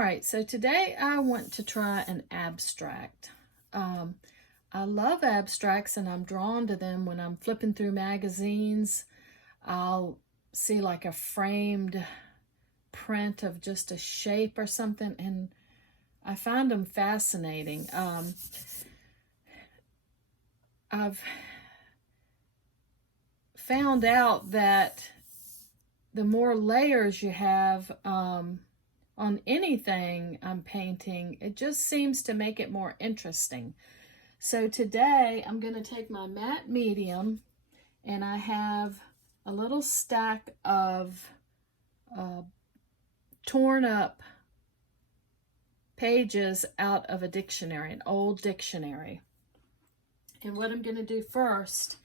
right, so today I want to try an abstract. I love abstracts and I'm drawn to them when I'm flipping through magazines. I'll see like a framed print of just a shape or something, and I find them fascinating. I've found out that the more layers you have on anything I'm painting, it just seems to make it more interesting. So today I'm going to take my matte medium, and I have a little stack of torn up pages out of a dictionary, an old dictionary. And what I'm going to do first,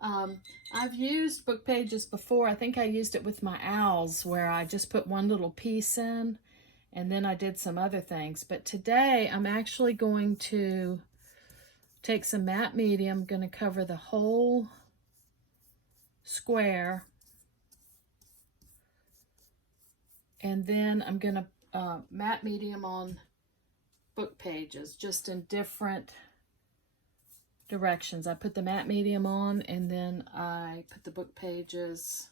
I've used book pages before. I think I used it with my owls, where I just put one little piece in and then I did some other things. But today I'm actually going to take some matte medium. I'm going to cover the whole square, and then I'm going to matte medium on book pages, just in different directions. I put the matte medium on, and then I put the book pages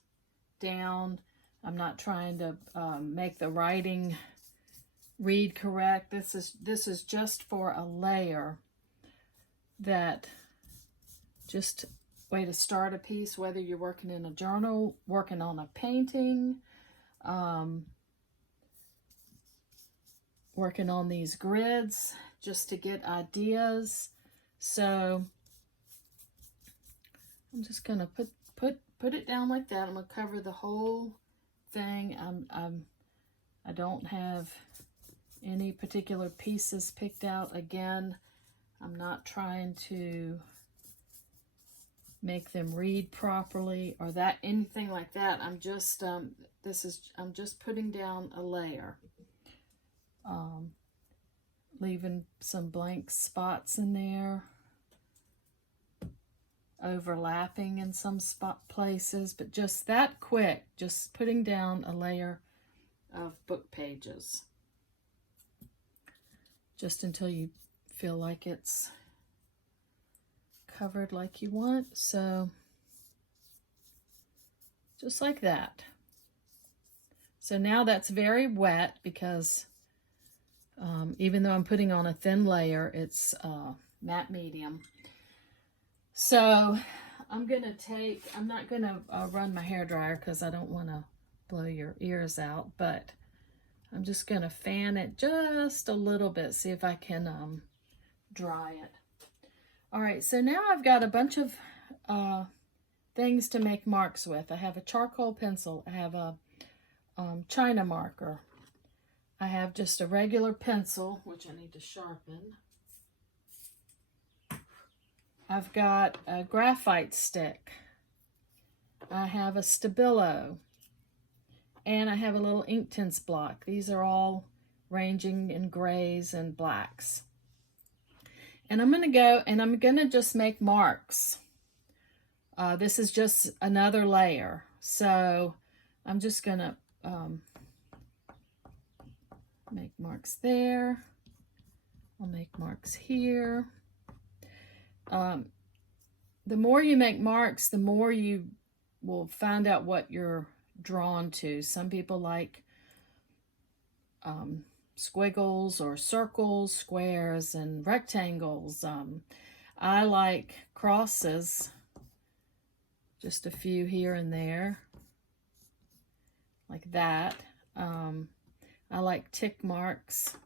down. I'm not trying to make the writing read correct. This is just for a layer, that just way to start a piece, whether you're working in a journal, working on a painting, working on these grids, just to get ideas. So I'm just gonna put it down like that. I'm gonna cover the whole thing. I don't have any particular pieces picked out. Again, I'm not trying to make them read properly or that anything like that. I'm just I'm just putting down a layer, leaving some blank spots in there, overlapping in some places, but just that quick, just putting down a layer of book pages, just until you feel like it's covered like you want. So just like that. So now that's very wet, because even though I'm putting on a thin layer, it's matte medium. So I'm not gonna run my hair dryer because I don't want to blow your ears out, but I'm just gonna fan it just a little bit, see if I can dry it. All right, so now I've got a bunch of things to make marks with. I have a charcoal pencil, I have a China marker, I have just a regular pencil, which I need to sharpen. I've got a graphite stick, I have a Stabilo, and I have a little Inktense block. These are all ranging in grays and blacks. And I'm going to go and I'm going to just make marks. This is just another layer. So I'm just going to make marks there. I'll make marks here. The more you make marks, the more you will find out what you're drawn to. Some people like squiggles or circles, squares, and rectangles. I like crosses, just a few here and there, like that. I like tick marks.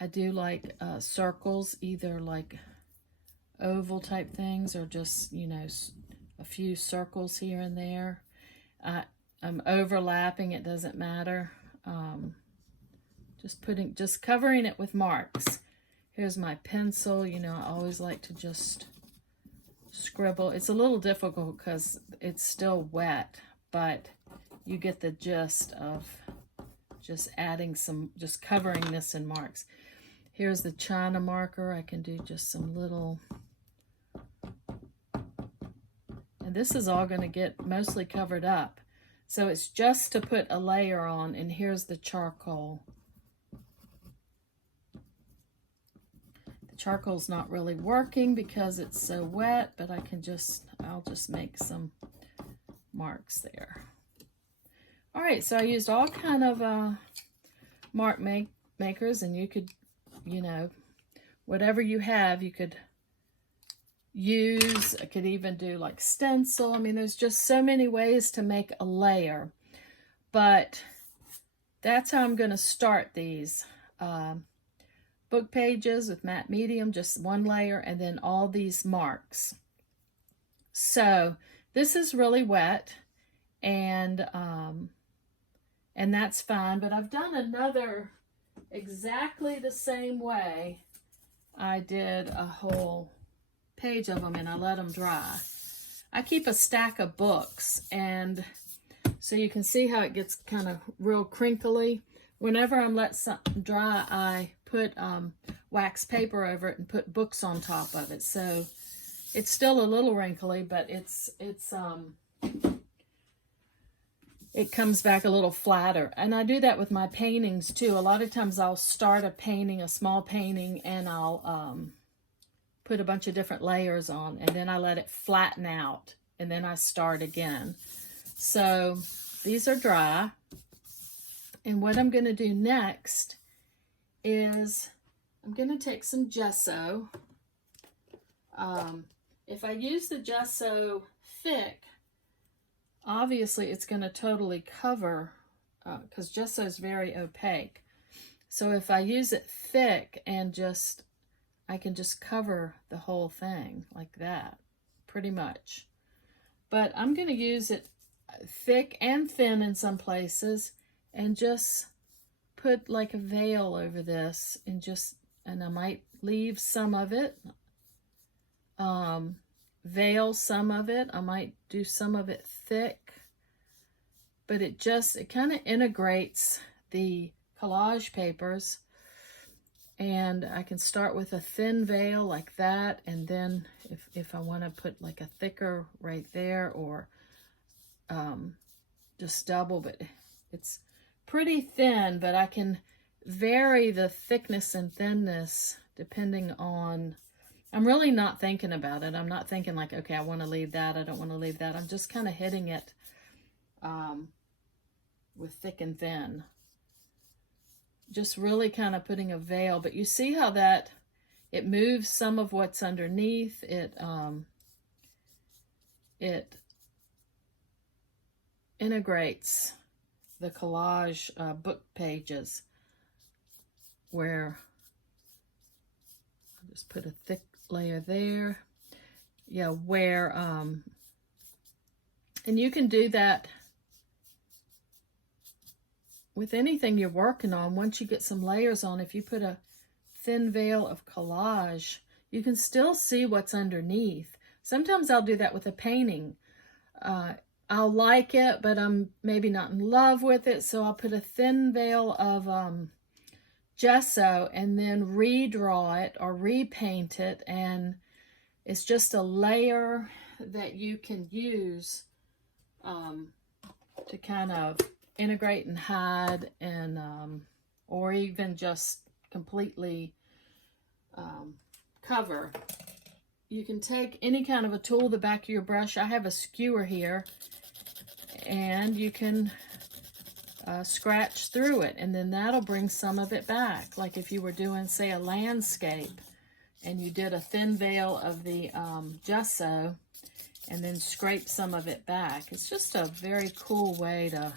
I do like circles, either like oval type things or just, you know, a few circles here and there. I'm overlapping, it doesn't matter. Just covering it with marks. Here's my pencil. You know, I always like to just scribble. It's a little difficult because it's still wet, but you get the gist of just just covering this in marks. Here's the China marker. I can do just some little, and this is all going to get mostly covered up. So it's just to put a layer on, and here's the charcoal charcoal's not really working because it's so wet, but I'll just make some marks there. All right, so I used all kind of mark makers, and you could, you know, whatever you have, you could use. I could even do like stencil. I mean, there's just so many ways to make a layer, but that's how I'm going to start these book pages with matte medium, just one layer, and then all these marks. So this is really wet, and that's fine, but I've done another exactly the same way. I did a whole page of them and I let them dry. I keep a stack of books, and so you can see how it gets kind of real crinkly. Whenever I'm let something dry, I put wax paper over it and put books on top of it. So it's still a little wrinkly, but it comes back a little flatter. And I do that with my paintings too. A lot of times I'll start a painting, a small painting, and I'll put a bunch of different layers on, and then I let it flatten out, and then I start again. So these are dry. And what I'm going to do next is I'm going to take some gesso. If I use the gesso thick, obviously it's going to totally cover, because gesso is very opaque. So if I use it thick and I can just cover the whole thing like that, pretty much. But I'm going to use it thick and thin in some places, and just put like a veil over this, and I might leave some of it, veil some of it. I might do some of it thick, but it kind of integrates the collage papers. And I can start with a thin veil like that, and then if I want to put like a thicker right there, or just double, but it's pretty thin, but I can vary the thickness and thinness depending on, I'm really not thinking about it. I'm not thinking like, okay, I want to leave that, I don't want to leave that. I'm just kind of hitting it with thick and thin. Just really kind of putting a veil, but you see how that it moves some of what's underneath. It integrates the collage book pages, where I'll just put a thick layer there. Yeah, where and you can do that with anything you're working on. Once you get some layers on, if you put a thin veil of collage, you can still see what's underneath. Sometimes I'll do that with a painting. I'll like it, but I'm maybe not in love with it, so I'll put a thin veil of gesso and then redraw it or repaint it, and it's just a layer that you can use to kind of integrate and hide, and or even just completely cover. You can take any kind of a tool, the back of your brush. I have a skewer here, and you can scratch through it, and then that'll bring some of it back. Like if you were doing, say, a landscape, and you did a thin veil of the gesso, and then scrape some of it back. It's just a very cool way to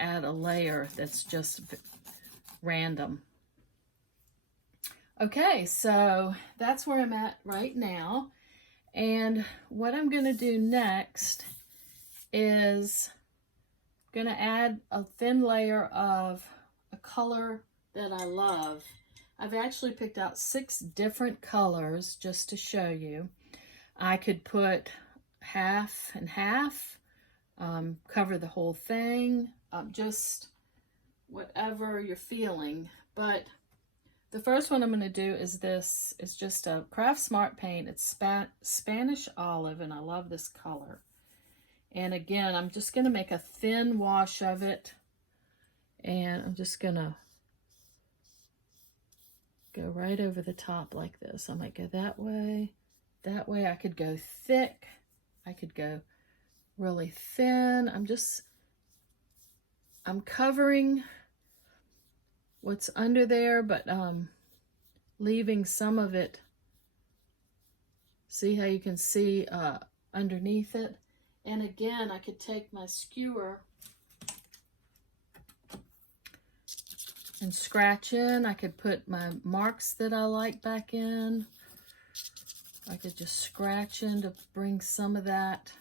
add a layer that's just random. Okay, so that's where I'm at right now. And what I'm going to do next is going to add a thin layer of a color that I love. I've actually picked out 6 different colors just to show you. I could put half and half, cover the whole thing, just whatever you're feeling. But the first one I'm going to do is this. It's just a Craft Smart paint. It's Spanish Olive, and I love this color. And again, I'm just going to make a thin wash of it, and I'm just going to go right over the top like this. I might go that way. That way I could go thick. I could go really thin. I'm covering what's under there, but leaving some of it. See how you can see underneath it? And again, I could take my skewer and scratch in. I could put my marks that I like back in. I could just scratch in to bring some of that.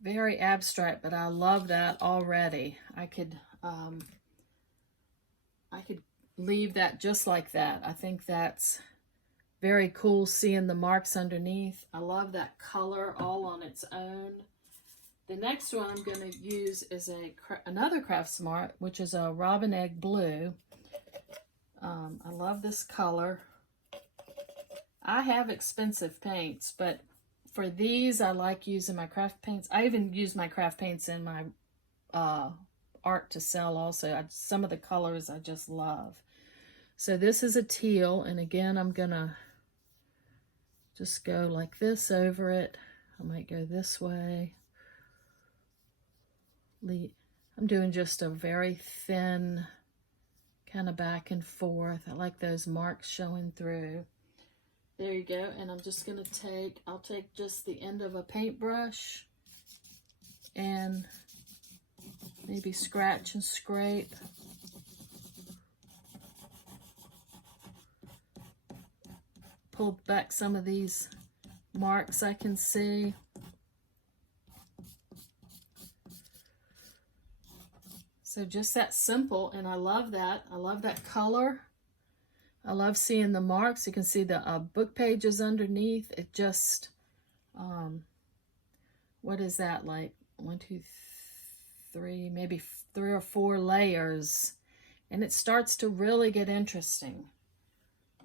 Very abstract, but I love that already. I could leave that just like that. I think that's very cool, seeing the marks underneath. I love that color all on its own. The next one I'm going to use is another Craft Smart, which is a Robin Egg Blue. I love this color. I have expensive paints, but for these, I like using my craft paints. I even use my craft paints in my art to sell also. Some of the colors I just love. So this is a teal, and again, I'm gonna just go like this over it. I might go this way. I'm doing just a very thin kind of back and forth. I like those marks showing through. There you go. And I'm just going to I'll take just the end of a paintbrush and maybe scratch and scrape. Pull back some of these marks I can see. So just that simple, and I love that. I love that color. I love seeing the marks. You can see the book pages underneath. It just, what is that, like 1, 2, 3, maybe 3 or 4 layers. And it starts to really get interesting.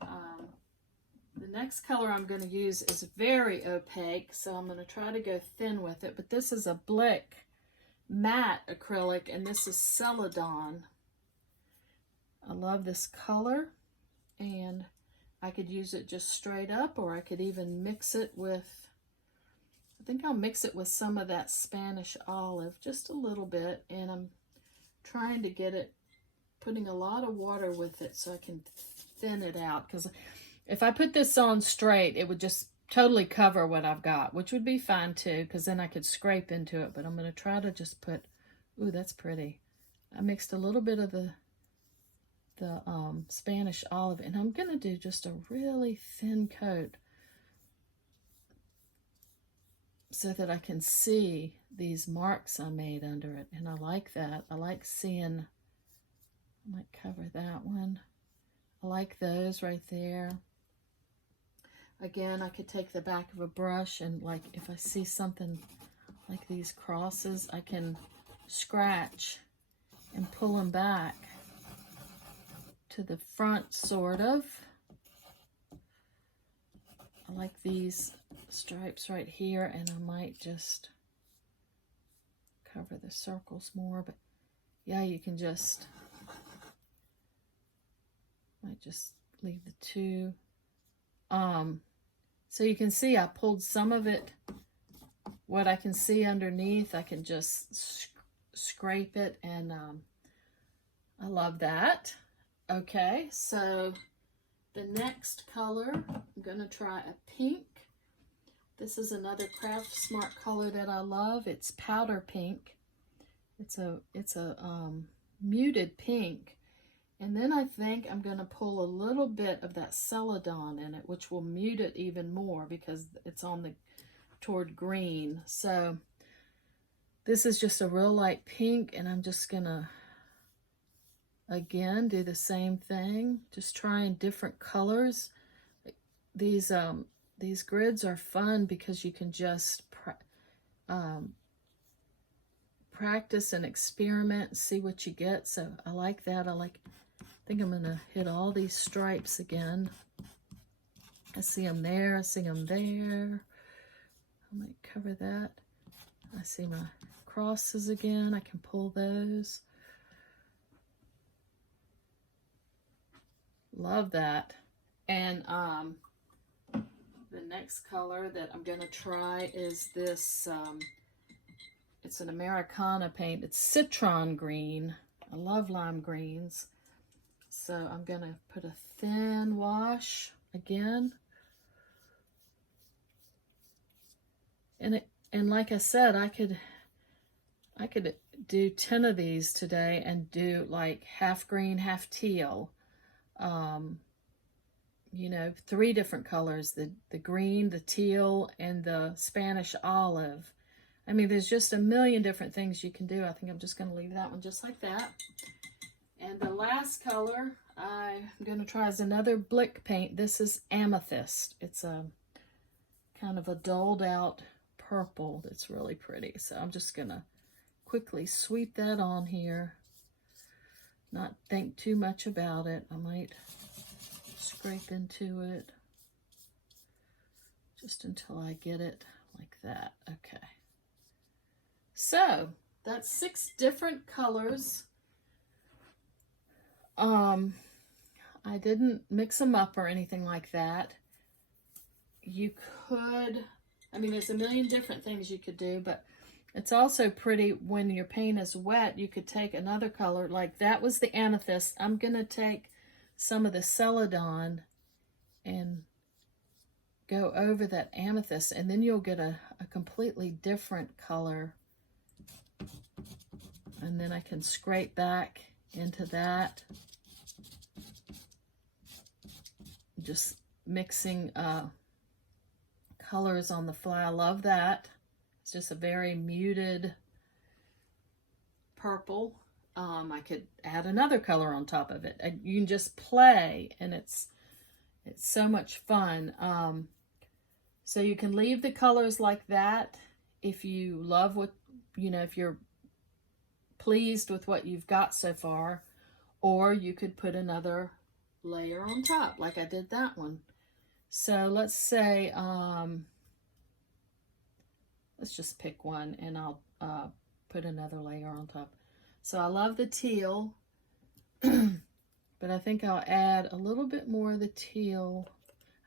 The next color I'm going to use is very opaque, so I'm going to try to go thin with it. But this is a Blick matte acrylic, and this is Celadon. I love this color, and I could use it just straight up, or I could even mix it with, I think I'll mix it with some of that Spanish olive, just a little bit, and I'm trying to get it, putting a lot of water with it so I can thin it out, because if I put this on straight, it would just totally cover what I've got, which would be fine too, because then I could scrape into it. But I'm going to try to just put, ooh, that's pretty. I mixed a little bit of the Spanish olive, and I'm going to do just a really thin coat so that I can see these marks I made under it. And I like that. I like seeing, I might cover that one. I like those right there. Again, I could take the back of a brush and, like, if I see something like these crosses, I can scratch and pull them back to the front, sort of. I like these stripes right here, and I might just cover the circles more, but yeah, you can just, might just leave the 2. So you can see I pulled some of it, what I can see underneath, I can just scrape it, and I love that. Okay, so the next color, I'm going to try a pink. This is another Craft Smart color that I love. It's powder pink. It's a muted pink. And then I think I'm going to pull a little bit of that Celadon in it, which will mute it even more because it's on the toward green. So this is just a real light pink, and I'm just going to, again, do the same thing. Just trying different colors. These grids are fun because you can just practice and experiment and see what you get. So I like that. I think I'm going to hit all these stripes again. I see them there. I see them there. I might cover that. I see my crosses again. I can pull those. Love that. And the next color that I'm going to try is this, it's an Americana paint. It's citron green. I love lime greens. So I'm going to put a thin wash again. And like I said, I could do 10 of these today and do like half green, half teal. You know, 3 different colors, the green, the teal, and the Spanish olive. I mean, there's just a million different things you can do. I think I'm just going to leave that one just like that. And the last color I'm going to try is another Blick paint. This is Amethyst. It's a kind of a dulled out purple that's really pretty. So I'm just going to quickly sweep that on here. Not think too much about it. I might scrape into it just until I get it like that. Okay. So that's 6 different colors. I didn't mix them up or anything like that. You could, I mean, there's a million different things you could do, but it's also pretty when your paint is wet. You could take another color, like that was the Amethyst. I'm going to take some of the Celadon and go over that Amethyst, and then you'll get a completely different color. And then I can scrape back into that. Just mixing colors on the fly. I love that. It's just a very muted purple. I could add another color on top of it. You can just play, and it's so much fun. So you can leave the colors like that if you love what, you know, if you're pleased with what you've got so far, or you could put another layer on top like I did that one. So let's say let's just pick one, and I'll put another layer on top. So I love the teal, but I think I'll add a little bit more of the teal.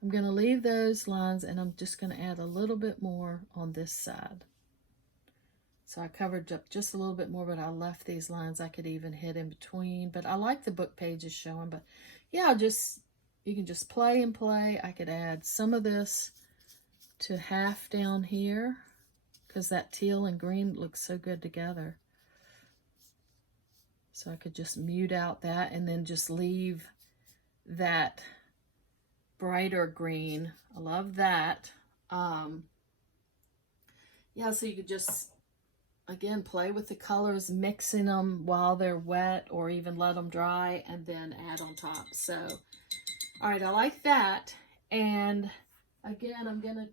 I'm going to leave those lines, and I'm just going to add a little bit more on this side. So I covered up just a little bit more, but I left these lines I could even hit in between. But I like the book pages showing. But yeah, you can just play and play. I could add some of this to half down here, because that teal and green looks so good together. So I could just mute out that and then just leave that brighter green. I love that. Yeah, so you could just, again, play with the colors, mixing them while they're wet, or even let them dry and then add on top. So, all right, I like that. And again, I'm going to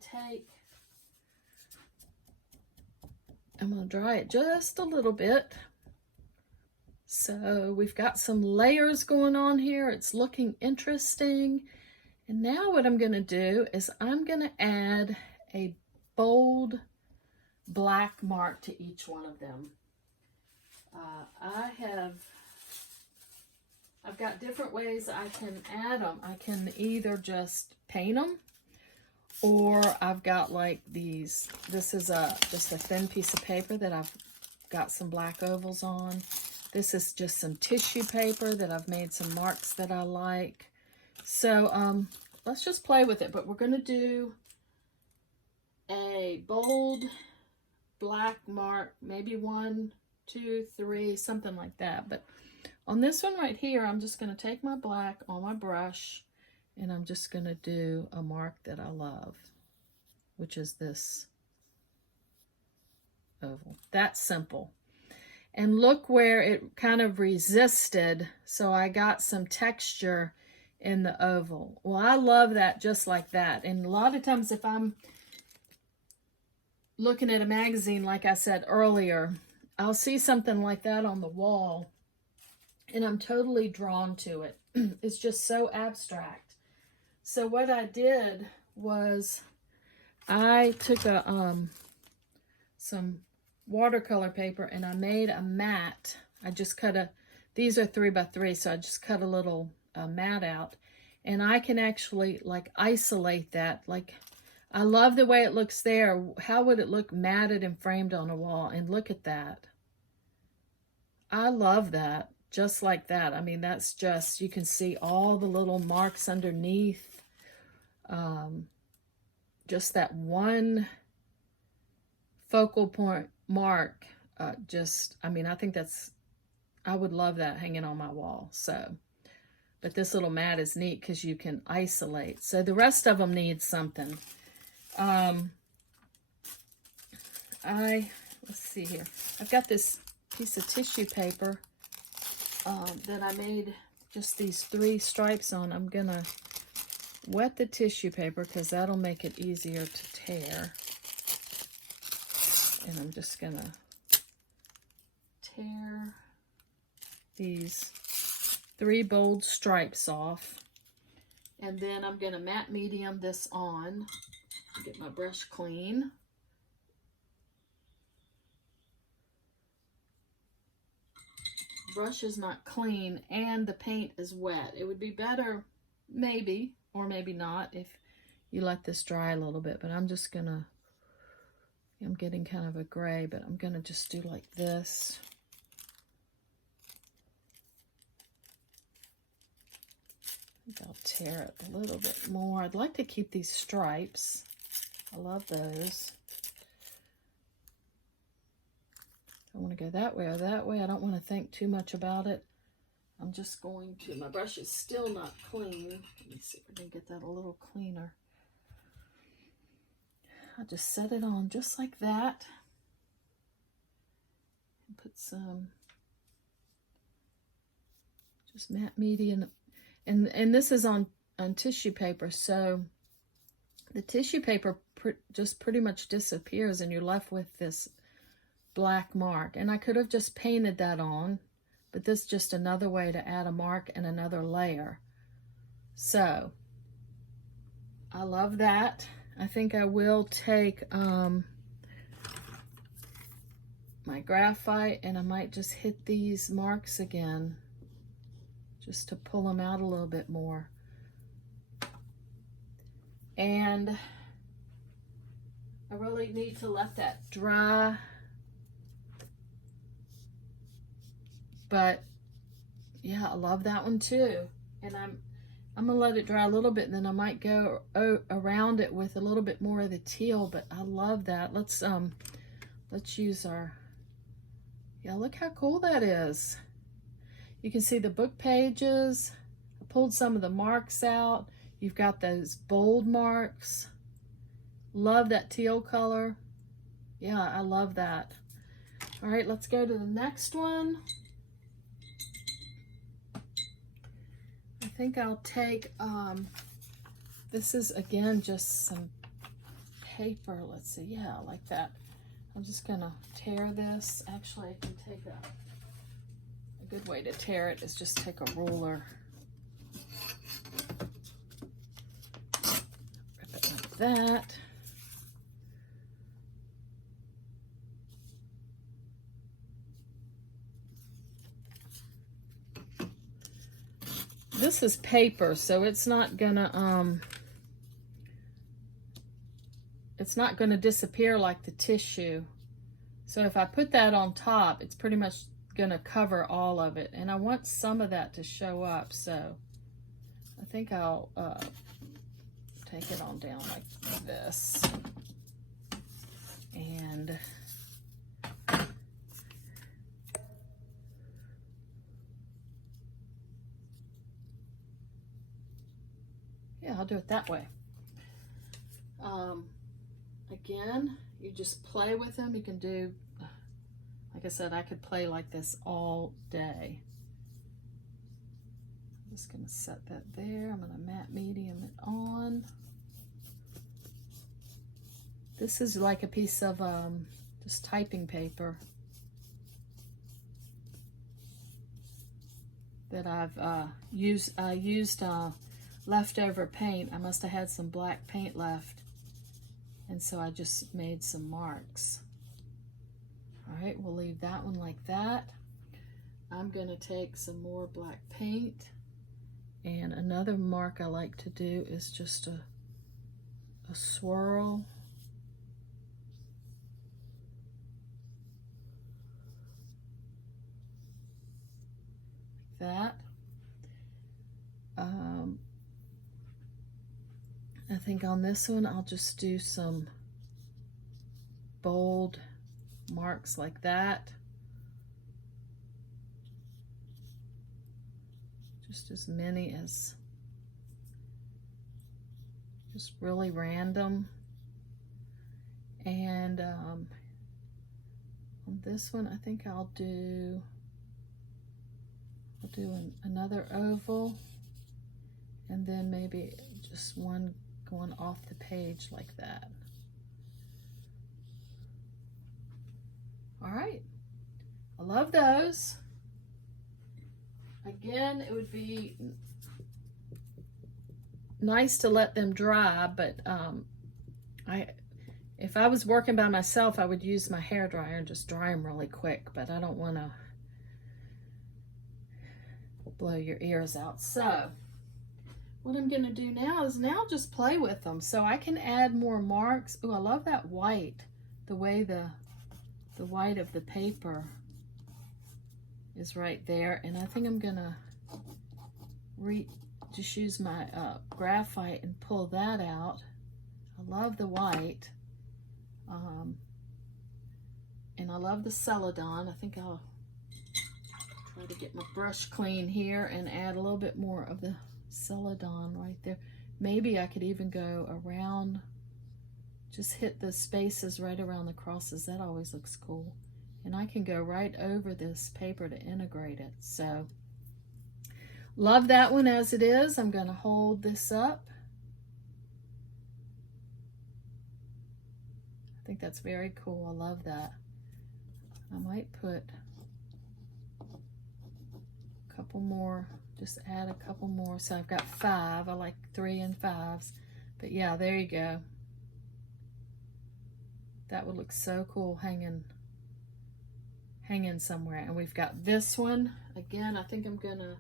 dry it just a little bit. So we've got some layers going on here. It's looking interesting. And now what I'm going to do is I'm going to add a bold black mark to each one of them. I've got different ways I can add them. I can either just paint them, or I've got like these. This is just a thin piece of paper that I've got some black ovals on. This is just some tissue paper that I've made some marks that I like. So let's just play with it. But we're going to do a bold black mark, maybe 1, 2, 3, something like that. But on this one right here, I'm just going to take my black on my brush, and I'm just going to do a mark that I love, which is this oval. That's simple. And look where it kind of resisted, so I got some texture in the oval. Well, I love that just like that. And a lot of times if I'm looking at a magazine, like I said earlier, I'll see something like that on the wall, and I'm totally drawn to it. It's just so abstract. So what I did was I took some watercolor paper, and I made a mat. I just cut these are 3 by 3, so I just cut a little mat out, and I can actually like isolate that. Like, I love the way it looks there. How would it look matted and framed on a wall? And look at that. I love that. Just like that. I mean, that's just, you can see all the little marks underneath. Just that one focal point mark. I mean, I think that's, I would love that hanging on my wall. So, but this little mat is neat because you can isolate. So the rest of them need something. Let's see here. I've got this piece of tissue paper that I made just these 3 stripes on. I'm gonna wet the tissue paper because that'll make it easier to tear. And I'm just gonna tear these 3 bold stripes off. And then I'm gonna matte medium this on. Get my brush clean. Brush is not clean and the paint is wet. It would be better, maybe, or maybe not, if you let this dry a little bit. But I'm just gonna, I'm getting kind of a gray, but I'm gonna just do like this. I think I'll tear it a little bit more. I'd like to keep these stripes. I love those. I want to go that way or that way. I don't want to think too much about it. I'm just going to, my brush is still not clean. Let me see if I can get that a little cleaner. I'll just set it on just like that. And put some, just matte medium. And this is on tissue paper, so the tissue paper just pretty much disappears and you're left with this black mark. And I could have just painted that on, but this is just another way to add a mark and another layer. So I love that. I think I will take my graphite and I might just hit these marks again just to pull them out a little bit more. And I really need to let that dry. But yeah, I love that one too. And I'm gonna let it dry a little bit, and then I might go around it with a little bit more of the teal. But I love that. Let's use our, yeah, look how cool that is. You can see the book pages. I pulled some of the marks out. You've got those bold marks. Love that teal color. Yeah, I love that. All right, let's go to the next one. I think I'll take, this is again just some paper. Let's see, yeah, like that. I'm just gonna tear this. Actually, I can take a good way to tear it is just take a ruler. Rip it like that. This is paper, so it's not gonna disappear like the tissue. So if I put that on top, it's pretty much gonna cover all of it, and I want some of that to show up. So I think I'll take it on down like this, and yeah, I'll do it that way. Again, you just play with them. You can do, like I said, I could play like this all day. I'm just gonna set that there. I'm gonna matte medium it on. This is like a piece of just typing paper that I've used. I used leftover paint. I must have had some black paint left, and so I just made some marks. All right, we'll leave that one like that. I'm gonna take some more black paint And another mark I like to do is just a swirl. Like that. I think on this one I'll just do some bold marks like that. Just as many as, just really random. And on this one I think I'll do another oval, and then maybe just one going off the page like that. All right, I love those. Again, it would be nice to let them dry, but if I was working by myself, I would use my hair dryer and just dry them really quick, but I don't want to blow your ears out. So what I'm going to do now is just play with them so I can add more marks. Oh, I love that white, the way the white of the paper is right there. And I think I'm going to just use my graphite and pull that out. I love the white. And I love the celadon. I think I'll try to get my brush clean here and add a little bit more of the celadon right there. Maybe I could even go around, just hit the spaces right around the crosses. That always looks cool. And I can go right over this paper to integrate it. So love that one as it is. I'm going to hold this up. I think that's very cool. I love that. I might put a couple more, just add a couple more. So I've got 5. I like 3 and 5s. But yeah, there you go. That would look so cool hanging somewhere. And we've got this one. Again, I think I'm gonna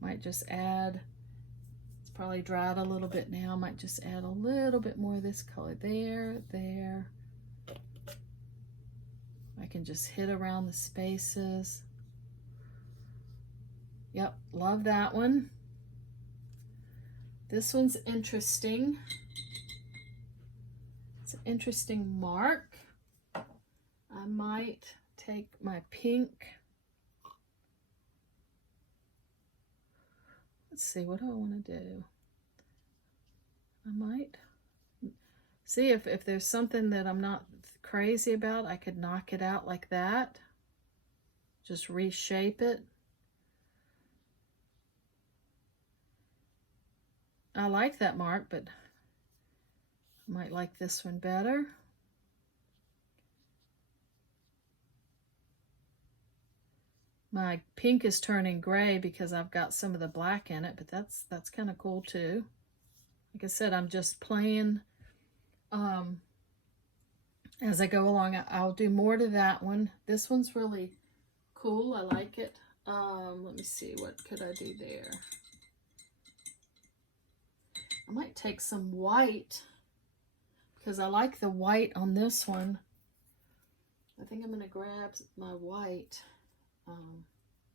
might just add, it's probably dried a little bit now, might just add a little bit more of this color there. I can just hit around the spaces. Yep, love that one. This one's interesting. It's an interesting mark. I might take my pink. Let's see, what do I want to do? I might see if there's something that I'm not crazy about, I could knock it out like that. Just reshape it. I like that mark, but I might like this one better. My pink is turning gray because I've got some of the black in it, but that's kind of cool too. Like I said, I'm just playing as I go along. I'll do more to that one. This one's really cool. I like it. Let me see, what could I do there? I might take some white because I like the white on this one. I think I'm going to grab my white.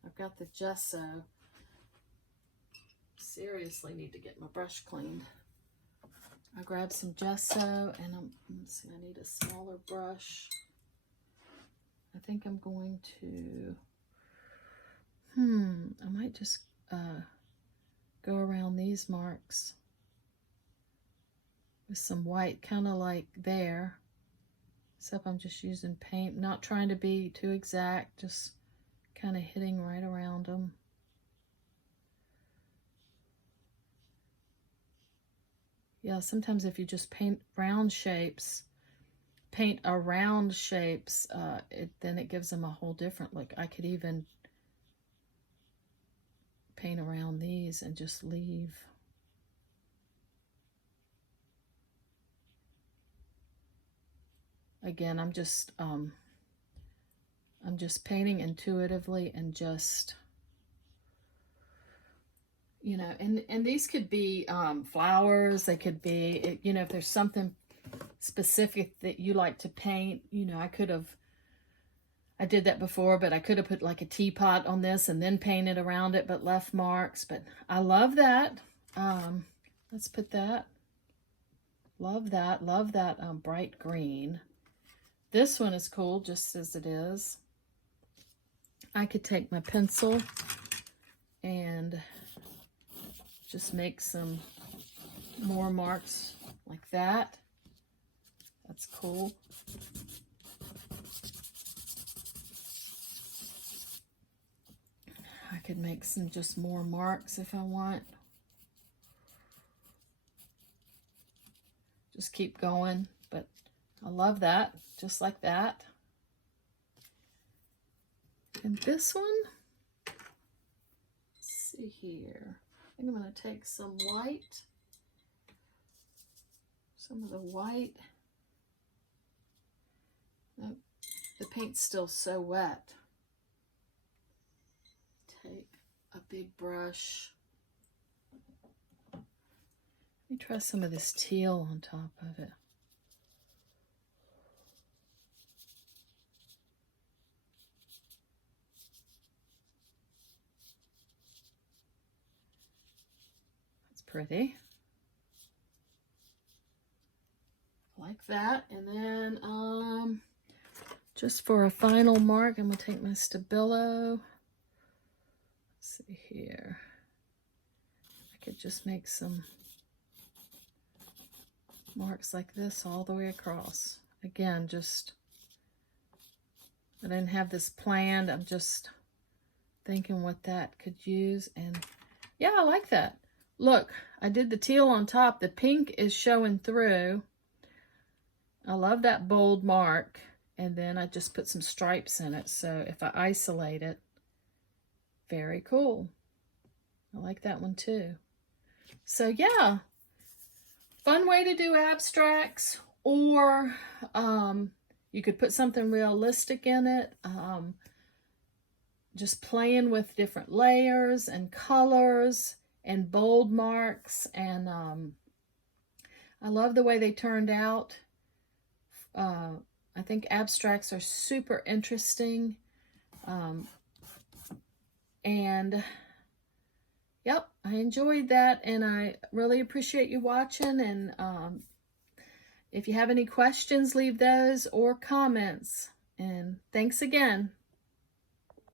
I've got the gesso. Seriously need to get my brush cleaned. I grabbed some gesso and let's see, I need a smaller brush. I think I'm going to, I might just go around these marks with some white, kind of like there, except I'm just using paint, not trying to be too exact, just kind of hitting right around them. Yeah, sometimes if you just paint round shapes, then it gives them a whole different look. I could even paint around these and just leave. Again, I'm just painting intuitively and just you know, and these could be flowers. They could be, you know, if there's something specific that you like to paint, you know, I did that before, but I could have put like a teapot on this and then painted around it, but left marks. But I love that. Let's put that. Love that. Love that bright green. This one is cool just as it is. I could take my pencil and just make some more marks like that. That's cool. I could make some just more marks if I want. Just keep going, but I love that, just like that. And this one, let's see here. I think I'm going to take some white, some of the white. Oh, the paint's still so wet. Take a big brush. Let me try some of this teal on top of it. That's pretty. Like that. And then just for a final mark, I'm going to take my Stabilo. Let's see here. I could just make some marks like this all the way across. Again, just, I didn't have this planned. I'm just thinking what that could use. And yeah, I like that. Look, I did the teal on top. The pink is showing through. I love that bold mark. And then I just put some stripes in it. So if I isolate it, very cool. I like that one too. So yeah, fun way to do abstracts, or you could put something realistic in it. Just playing with different layers and colors and bold marks. And I love the way they turned out. I think abstracts are super interesting. And yep, I enjoyed that, and I really appreciate you watching. And if you have any questions, leave those or comments. And thanks again.